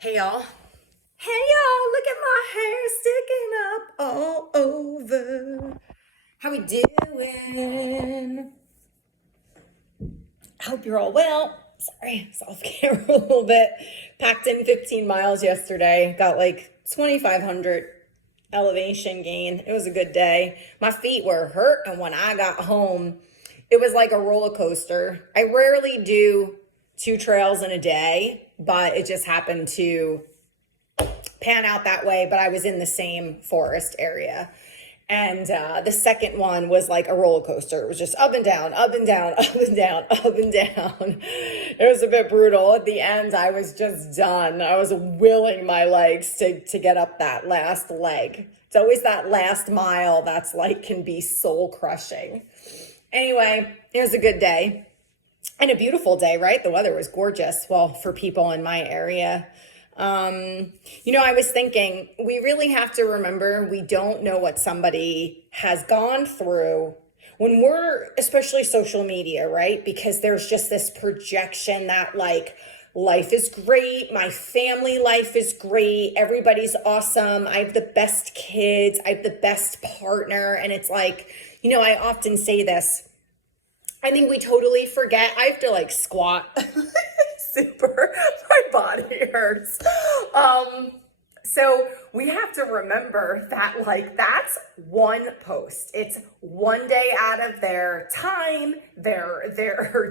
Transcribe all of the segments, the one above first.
Hey y'all. Hey y'all, look at my hair sticking up all over. How we doing? I hope you're all well. Sorry, I was off camera a little bit. Packed in 15 miles yesterday. Got like 2,500 elevation gain. It was a good day. My feet were hurt, and when I got home, it was like a roller coaster. I rarely do two trails in a day, but it just happened to pan out that way. But I was in the same forest area. And the second one was like a roller coaster. It was just up and down, up and down, up and down, up and down. It was a bit brutal. At the end, I was just done. I was willing my legs to get up that last leg. It's always that last mile that's like can be soul crushing. Anyway, it was a good day and a beautiful day, right? The weather was gorgeous. Well, for people in my area. I was thinking we really have to remember we don't know what somebody has gone through when we're, especially social media, right? Because there's just this projection that like life is great, my family life is great, everybody's awesome, I have the best kids, I have the best partner. And it's like, I often say this. I think we totally forget. I have to like squat super. My body hurts. So we have to remember that like that's one post. It's one day out of their time, their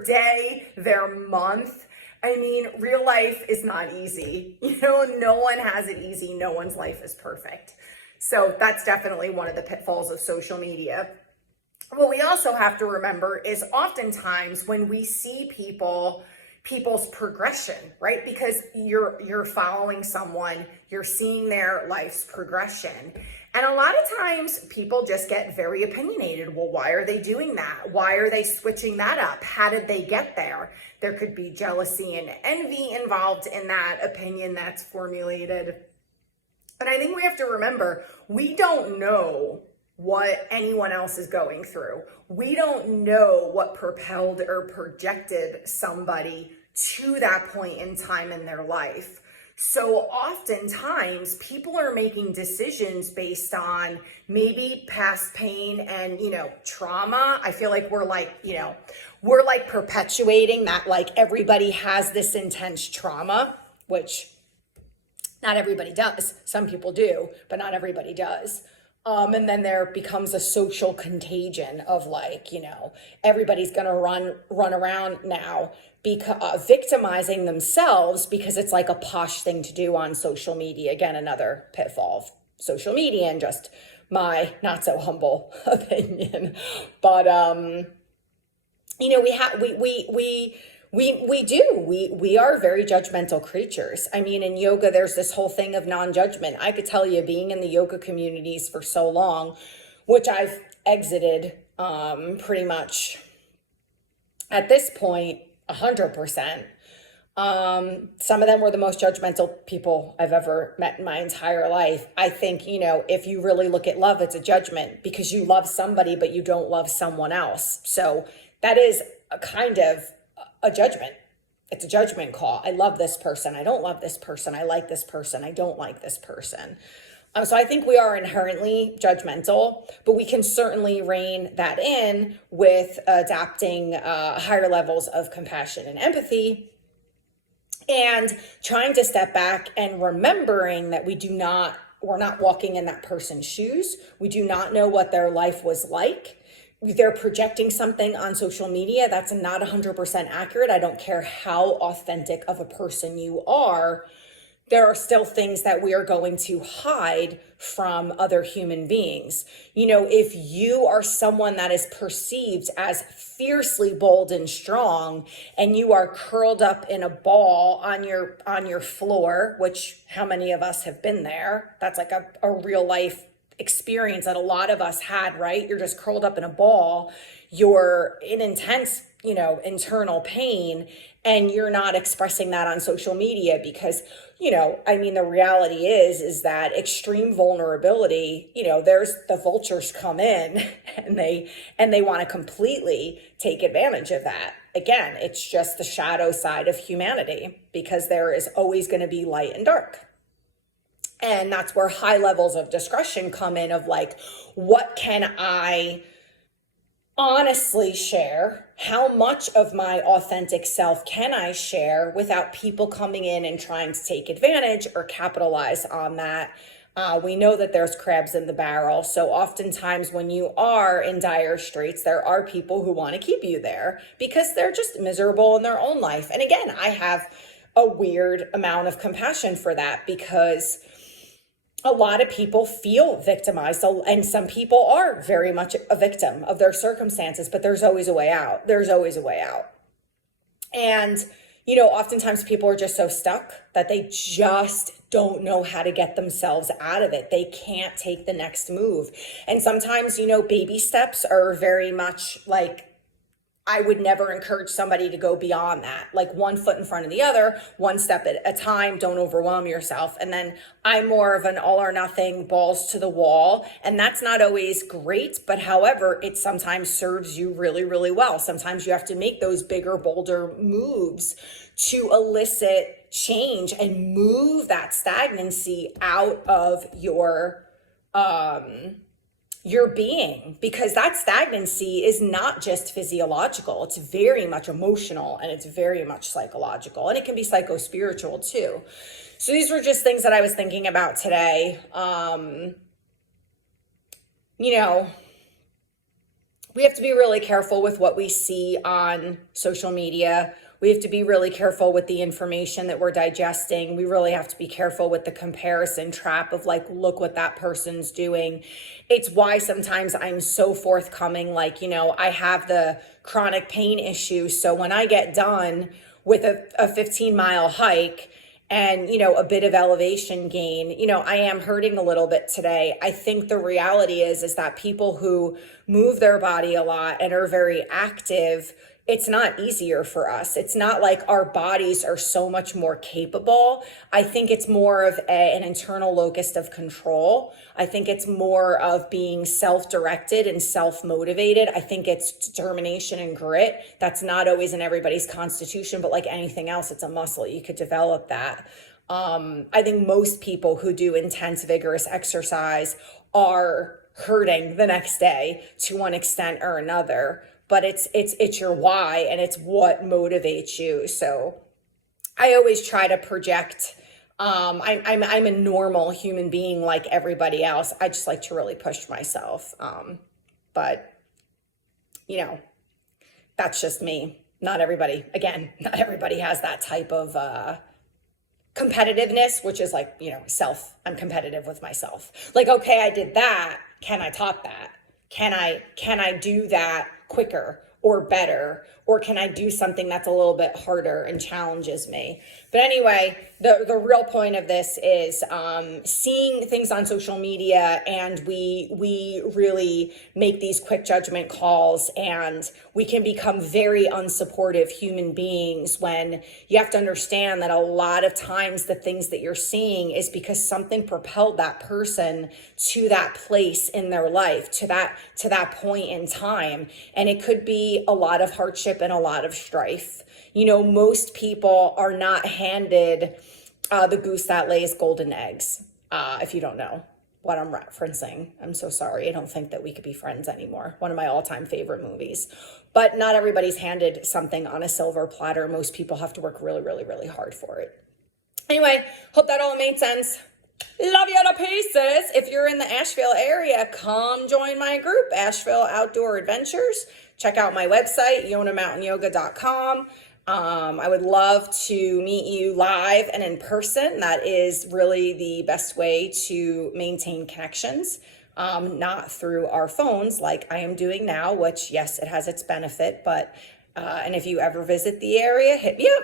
day, their month. I mean, real life is not easy. No one has it easy. No one's life is perfect. So that's definitely one of the pitfalls of social media. What we also have to remember is oftentimes when we see people's progression, right? Because you're following someone, you're seeing their life's progression. And a lot of times people just get very opinionated. Well, why are they doing that? Why are they switching that up? How did they get there? There could be jealousy and envy involved in that opinion that's formulated. And I think we have to remember, we don't know what anyone else is going through. We don't know what propelled or projected somebody to that point in time in their life. So oftentimes people are making decisions based on maybe past pain and, trauma. I feel like we're like perpetuating that, like everybody has this intense trauma, which not everybody does. Some people do, but not everybody does. And then there becomes a social contagion of like, everybody's gonna run around now because victimizing themselves because it's like a posh thing to do on social media. Again, another pitfall of social media and just my not so humble opinion. But we are very judgmental creatures. I mean, in yoga, there's this whole thing of non-judgment. I could tell you, being in the yoga communities for so long, which I've exited pretty much at this point, 100%. Some of them were the most judgmental people I've ever met in my entire life. I think, if you really look at love, it's a judgment because you love somebody, but you don't love someone else. So that is a kind of a judgment. It's a judgment call. I love this person. I don't love this person. I like this person. I don't like this person. So I think we are inherently judgmental, but we can certainly rein that in with adapting higher levels of compassion and empathy and trying to step back and remembering that we're not walking in that person's shoes. We do not know what their life was like. They're projecting something on social media that's not 100% accurate. I don't care how authentic of a person you are. There are still things that we are going to hide from other human beings. If you are someone that is perceived as fiercely bold and strong and you are curled up in a ball on your floor, which how many of us have been there? That's like a real life experience that a lot of us had, right? You're just curled up in a ball, you're in intense, internal pain, and you're not expressing that on social media because, the reality is that extreme vulnerability, there's the vultures come in and they want to completely take advantage of that. again, it's just the shadow side of humanity, because there is always going to be light and dark. And that's where high levels of discretion come in, of like, what can I honestly share? How much of my authentic self can I share without people coming in and trying to take advantage or capitalize on that? We know that there's crabs in the barrel. So oftentimes when you are in dire straits, there are people who want to keep you there because they're just miserable in their own life. And again, I have a weird amount of compassion for that, because a lot of people feel victimized, and some people are very much a victim of their circumstances, but there's always a way out. There's always a way out. And, oftentimes people are just so stuck that they just don't know how to get themselves out of it. They can't take the next move. And sometimes, baby steps are very much like, I would never encourage somebody to go beyond that. Like one foot in front of the other, one step at a time, don't overwhelm yourself. And then I'm more of an all or nothing, balls to the wall. And that's not always great, but however, it sometimes serves you really, really well. Sometimes you have to make those bigger, bolder moves to elicit change and move that stagnancy out of your being, because that stagnancy is not just physiological. It's very much emotional, and it's very much psychological, and it can be psycho-spiritual too. So these were just things that I was thinking about today. We have to be really careful with what we see on social media. We have to be really careful with the information that we're digesting. We really have to be careful with the comparison trap of like, look what that person's doing. It's why sometimes I'm so forthcoming. Like, I have the chronic pain issue. So when I get done with a 15-mile hike and, a bit of elevation gain, I am hurting a little bit today. I think the reality is that people who move their body a lot and are very active, it's not easier for us. It's not like our bodies are so much more capable. I think it's more of an internal locus of control. I think it's more of being self-directed and self-motivated. I think it's determination and grit. That's not always in everybody's constitution, but like anything else, it's a muscle. You could develop that. I think most people who do intense, vigorous exercise are hurting the next day to one extent or another. But it's your why, and it's what motivates you. So I always try to project. I'm a normal human being like everybody else. I just like to really push myself. But that's just me. Not everybody has that type of competitiveness, which is like, I'm competitive with myself. Like, okay, I did that. Can I top that? Can I do that quicker or better? Or can I do something that's a little bit harder and challenges me? But anyway, the real point of this is seeing things on social media, and we really make these quick judgment calls, and we can become very unsupportive human beings, when you have to understand that a lot of times the things that you're seeing is because something propelled that person to that place in their life, to that point in time. And it could be a lot of hardship and a lot of strife. Most people are not handed the goose that lays golden eggs. If you don't know what I'm referencing, I'm so sorry. I don't think that we could be friends anymore. One of my all-time favorite movies. But not everybody's handed something on a silver platter. Most people have to work really, really, really hard for it. Anyway, hope that all made sense. Love you to pieces. If you're in the Asheville area, come join my group, Asheville Outdoor Adventures. Check out my website, yonamountainyoga.com. I would love to meet you live and in person. That is really the best way to maintain connections, not through our phones like I am doing now, which, yes, it has its benefit. But and if you ever visit the area, hit me up.